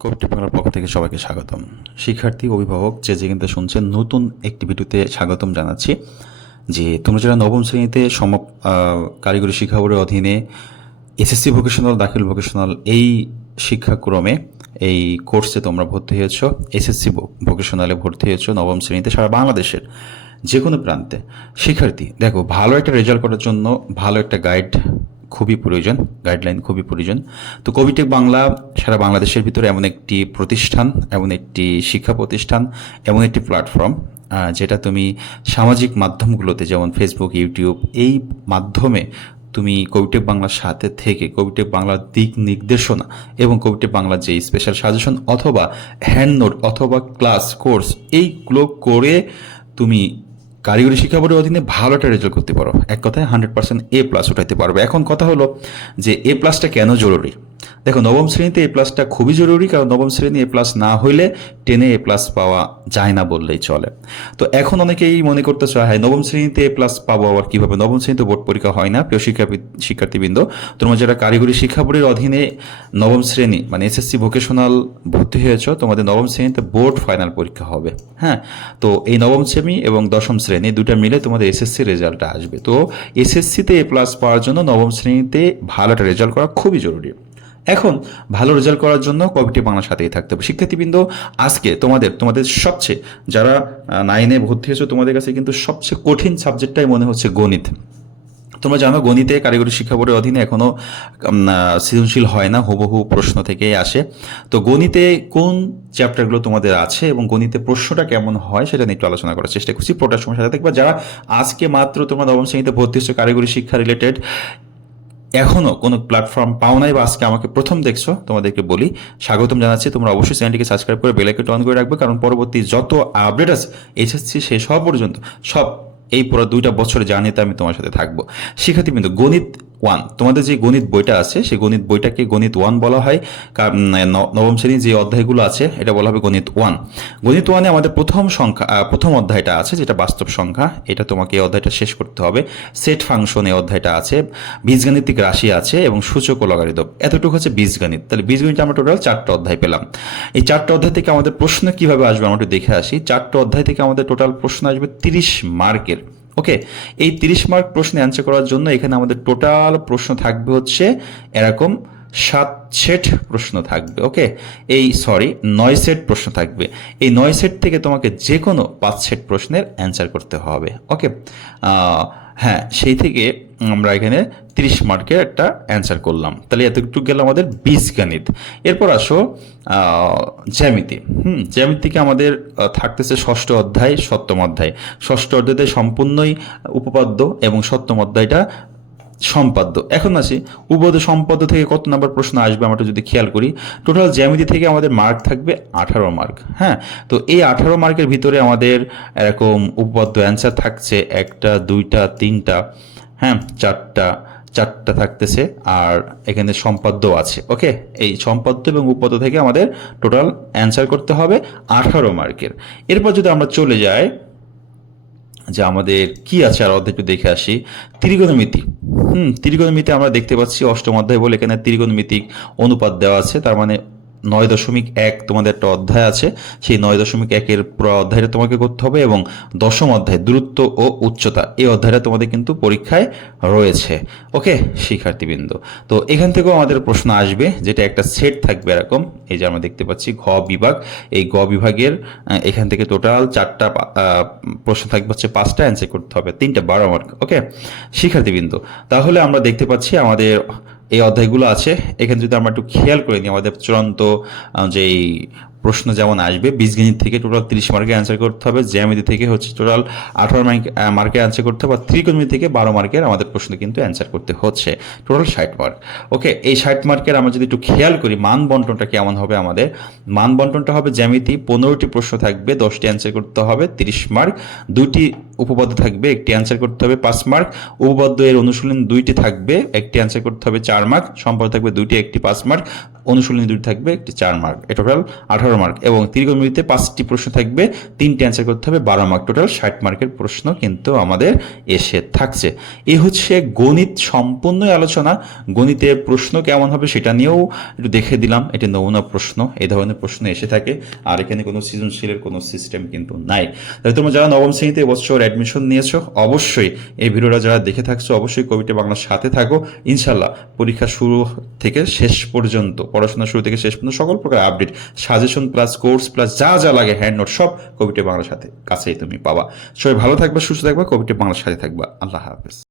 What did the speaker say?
Covid বাংলার পক্ষ থেকে সবাইকে স্বাগতম। শিক্ষার্থী, অভিভাবক, যে যেখানে শুনছেন, নতুন একটি ভিডিওতে স্বাগতম জানাচ্ছি। যে তোমরা যারা নবম শ্রেণীতে সম কারিগরি শিক্ষা বোর্ডের অধীনে এসএসসি ভোকেশনাল, দাখিল ভোকেশনাল এই শিক্ষাক্রমে, এই কোর্সে তোমরা ভর্তি হয়েছ, এসএসসি ভোকেশনালে ভর্তি হয়েছ নবম শ্রেণীতে সারা বাংলাদেশের যে কোনো প্রান্তে। শিক্ষার্থী, দেখো, ভালো একটা রেজাল্ট করার জন্য ভালো একটা গাইড খুবই প্রয়োজন গাইডলাইন খুবই প্রয়োজন। তো কবিটেক বাংলা, সারা বাংলাদেশের ভিতরে এমন একটি প্রতিষ্ঠান, এমন একটি শিক্ষা প্রতিষ্ঠান, এমন একটি প্ল্যাটফর্ম যেটা তুমি সামাজিক মাধ্যমগুলোতে যেমন ফেসবুক ইউটিউব এই মাধ্যমে তুমি কবিটেক বাংলার সাথে থেকে কবিটেক বাংলার দিক নির্দেশনা এবং কবিটেক বাংলার যে স্পেশাল সাজেশন অথবা হ্যান্ড নোট অথবা ক্লাস কোর্স এইগুলো করে তুমি কারিগরি শিক্ষা বোর্ডের অধীনে ভালো একটা রেজাল্ট করতে পারো। এক কথায় হান্ড্রেড পার্সেন্ট এ প্লাস উঠাইতে পারবে। এখন কথা হলো যে এ প্লাসটা কেন জরুরি? দেখো, নবম শ্রেণীতে এ প্লাসটা খুবই জরুরি, কারণ নবম শ্রেণি এ প্লাস না হইলে টেনে এ প্লাস পাওয়া যায় না বললেই চলে। তো এখন অনেকেই মনে করতে চায় হ্যাঁ নবম শ্রেণীতে এ প্লাস পাবো আবার কীভাবে? নবম শ্রেণীতে বোর্ড পরীক্ষা হয় না, প্রিয় শিক্ষা শিক্ষার্থীবৃন্দ। তোমরা যারা কারিগরি শিক্ষা বোর্ডের অধীনে নবম শ্রেণি মানে এসএসসি ভোকেশনাল ভর্তি হয়েছ, তোমাদের নবম শ্রেণীতে বোর্ড ফাইনাল পরীক্ষা হবে। হ্যাঁ তো এই নবম শ্রেণি এবং দশম শ্রেণি দুটা মিলে তোমাদের এসএসসি রেজাল্টটা আসবে। তো এসএসসিতে এ প্লাস পাওয়ার জন্য নবম শ্রেণীতে ভালো একটা রেজাল্ট করা খুবই জরুরি। এখন ভালো রেজাল্ট করার জন্য কবিটি বাংলার সাথেই থাকতে হবে। শিক্ষার্থীবৃন্দ, আজকে তোমাদের তোমাদের সবচেয়ে, যারা নাইনে ভর্তি হয়েছো, তোমাদের কাছে কিন্তু সবচেয়ে কঠিন সাবজেক্টটাই মনে হচ্ছে গণিত। তোমরা জানো গণিতে কারিগরি শিক্ষা বোর্ডের অধীনে এখনও সৃজনশীল হয় না, হুবহু প্রশ্ন থেকেই আসে। তো গণিতে কোন চ্যাপ্টারগুলো তোমাদের আছে এবং গণিতে প্রশ্নটা কেমন হয় সেটা নিয়ে একটু আলোচনা করার চেষ্টা করছি। প্রোটার সময় সাথে দেখবা যারা আজকে মাত্র তোমরা নবম শ্রেণীতে ভর্তি হচ্ছে কারিগরি শিক্ষা রিলেটেড এখনও কোনো প্ল্যাটফর্ম পাও নাই বা আজকে আমাকে প্রথম দেখছ, তোমাদেরকে বলি, স্বাগতম জানাচ্ছি। তোমরা অবশ্যই চ্যানেলটিকে সাবস্ক্রাইব করে বেলাইকনটা অন করে রাখবে, কারণ পরবর্তী যত আপডেট আছে এসএসসি শেষ হওয়া পর্যন্ত সব এই পুরো দুইটা বছর জানিতে আমি তোমার সাথে থাকব। শিক্ষার্থী কিন্তু গণিত ওয়ান তোমাদের যে গণিত বইটা আছে, সেই গণিত বইটাকে গণিত ওয়ান বলা হয়। নবম শ্রেণির যে অধ্যায়গুলো আছে, এটা বলা হবে গণিত ওয়ান গণিত ওয়ানে আমাদের প্রথম সংখ্যা প্রথম অধ্যায়টা আছে, যেটা বাস্তব সংখ্যা, এটা তোমাকে এই অধ্যায়টা শেষ করতে হবে। সেট ফাংশন এই অধ্যায়টা আছে, বীজগাণিতিক রাশি আছে এবং সূচক ও এতটুকু হচ্ছে বীজগণিত। তাহলে বীজগণিত আমরা টোটাল চারটে অধ্যায় পেলাম। এই চারটা অধ্যায় থেকে আমাদের প্রশ্ন কীভাবে আসবে, আমরা একটু দেখে আসি। চারটে অধ্যায় থেকে আমাদের টোটাল প্রশ্ন আসবে তিরিশ মার্কের। ওকে এই তিরিশ মার্ক প্রশ্নে অ্যান্সার করার জন্য এখানে আমাদের টোটাল প্রশ্ন থাকবে হচ্ছে এরকম সাত সেট প্রশ্ন থাকবে ওকে এই সরি নয় সেট প্রশ্ন থাকবে। এই নয় সেট থেকে তোমাকে যে কোনো পাঁচ সেট প্রশ্নের অ্যান্সার করতে হবে ওকে হ্যাঁ সেই থেকে আমরা এখানে তিরিশ মার্কের একটা অ্যান্সার করলাম। তাহলে এতটুকু গেল আমাদের বীজগণিত। এরপর আসো জ্যামিতি। হুম, জ্যামিতিকে আমাদের থাকতেছে ষষ্ঠ অধ্যায়, সপ্তম অধ্যায়। ষষ্ঠ অধ্যায়তে সম্পূর্ণই উপপাদ্য এবং সপ্তম অধ্যায়টা সম্পাদ্য। এখন আসি উপপাদ্য সম্পাদ্য থেকে কত নাম্বার প্রশ্ন আসবে আমরা যদি খেয়াল করি? টোটাল জ্যামিতি থেকে আমাদের মার্ক থাকবে আঠারো মার্ক হ্যাঁ? তো এই আঠারো মার্কের ভিতরে আমাদের এরকম উপপাদ্য অ্যান্সার থাকছে একটা, দুইটা, তিনটা হ্যাঁ? চারটা চারটা থাকতেছে আর এখানে সম্পাদ্য আছে ওকে এই সম্পাদ্য এবং উপপাদ্য থেকে আমাদের টোটাল অ্যান্সার করতে হবে আঠারো মার্কের এরপর যদি আমরা চলে যাই যে আমাদের কি আছে, আর অর্ধেক দেখে আসি। ত্রিগোণমিতি হুম ত্রিগোণমিতি আমরা দেখতে পাচ্ছি অষ্টম অধ্যায় বলে এখানে ত্রিগোণমিতিক অনুপাত দেওয়া আছে। তার মানে নয় দশমিক এক তোমাদের একটা অধ্যায় আছে। সেই নয় দশমিক একের পুরো অধ্যায়টা তোমাকে করতে হবে এবং দশম অধ্যায়, দূরত্ব ও উচ্চতা, এই অধ্যায়টা তোমাদের কিন্তু পরীক্ষায় রয়েছে। ওকে, শিক্ষার্থীবৃন্দ, তো এখান থেকেও আমাদের প্রশ্ন আসবে, যেটা একটা সেট থাকবে এরকম, এই যে আমরা দেখতে পাচ্ছি ঘ বিভাগ, এই গ বিভাগের এখান থেকে টোটাল চারটা প্রশ্ন থাকবে হচ্ছে পাঁচটা অ্যান্সার করতে হবে, তিনটা বারো মার্ক ওকে? শিক্ষার্থীবৃন্দ, তাহলে আমরা দেখতে পাচ্ছি আমাদের এই অধ্যায়গুলো আছে। এখানে যদি আমরা একটু খেয়াল করে নিই আমাদের চূড়ান্ত যেই প্রশ্ন যেমন আসবে, বীজগণিত থেকে টোটাল তিরিশ মার্কে অ্যান্সার করতে হবে, জ্যামিতি থেকে হচ্ছে টোটাল আঠারো মার্ক অ্যান্সার করতে হবে, আর ত্রিকোণমিতি থেকে বারো মার্কের আমাদের প্রশ্ন কিন্তু অ্যান্সার করতে হচ্ছে। টোটাল ষাট মার্ক ওকে এই ষাট মার্কের আমরা যদি একটু খেয়াল করি, মান বন্টনটা কেমন হবে আমাদের? মান বন্টনটা হবে জ্যামিতি, পনেরোটি প্রশ্ন থাকবে, দশটি অ্যান্সার করতে হবে, তিরিশ মার্ক দুটি উপপাদ্য থাকবে, একটি অ্যান্সার করতে হবে পাঁচ মার্ক উপপাদ্য এর অনুশীলন দুইটি থাকবে, একটি অ্যান্সার করতে হবে চার মার্ক সম্পদ থাকবে দুইটি, একটি পাঁচ মার্ক অনুশীলনী দুটি থাকবে, একটি চার মার্ক এ টোটাল আঠারো আঠারো মার্ক এবং ত্রিকোণমিতিতে পাঁচটি প্রশ্ন থাকবে। তিনটে অ্যান্সার করতে হবে, বারো মার্ক টোটাল ষাট মার্কের প্রশ্ন কিন্তু আমাদের এসে থাকছে। এ হচ্ছে গণিত সম্পূর্ণ আলোচনা। গণিতে প্রশ্ন কেমন হবে সেটা নিয়েও একটু দেখে দিলাম। এটি নমুনা প্রশ্ন এই ধরনের প্রশ্ন এসে থাকে। আর এখানে কোনো সৃজনশীলের কোনো সিস্টেম কিন্তু নাই। তাই তোমরা যারা নবম শ্রেণীতে এবছর অ্যাডমিশন নিয়েছো, অবশ্যই এই ভিডিওটা যারা দেখে থাকছো, অবশ্যই কবিটা বাংলার সাথে থাকো। ইনশাল্লাহ পরীক্ষা শুরু থেকে শেষ পর্যন্ত, পড়াশোনা শুরু থেকে শেষ পর্যন্ত সকল প্রকার update suggestion plus course plus যা যা লাগে হ্যান্ড নোট সব কবিটা বাংলার সাথে কাছেই তুমি পাবা। সবাই ভালো থাকবা, সুস্থ থাকবা, কবিটা বাংলার সাথে থাকবা। আল্লাহ হাফেজ।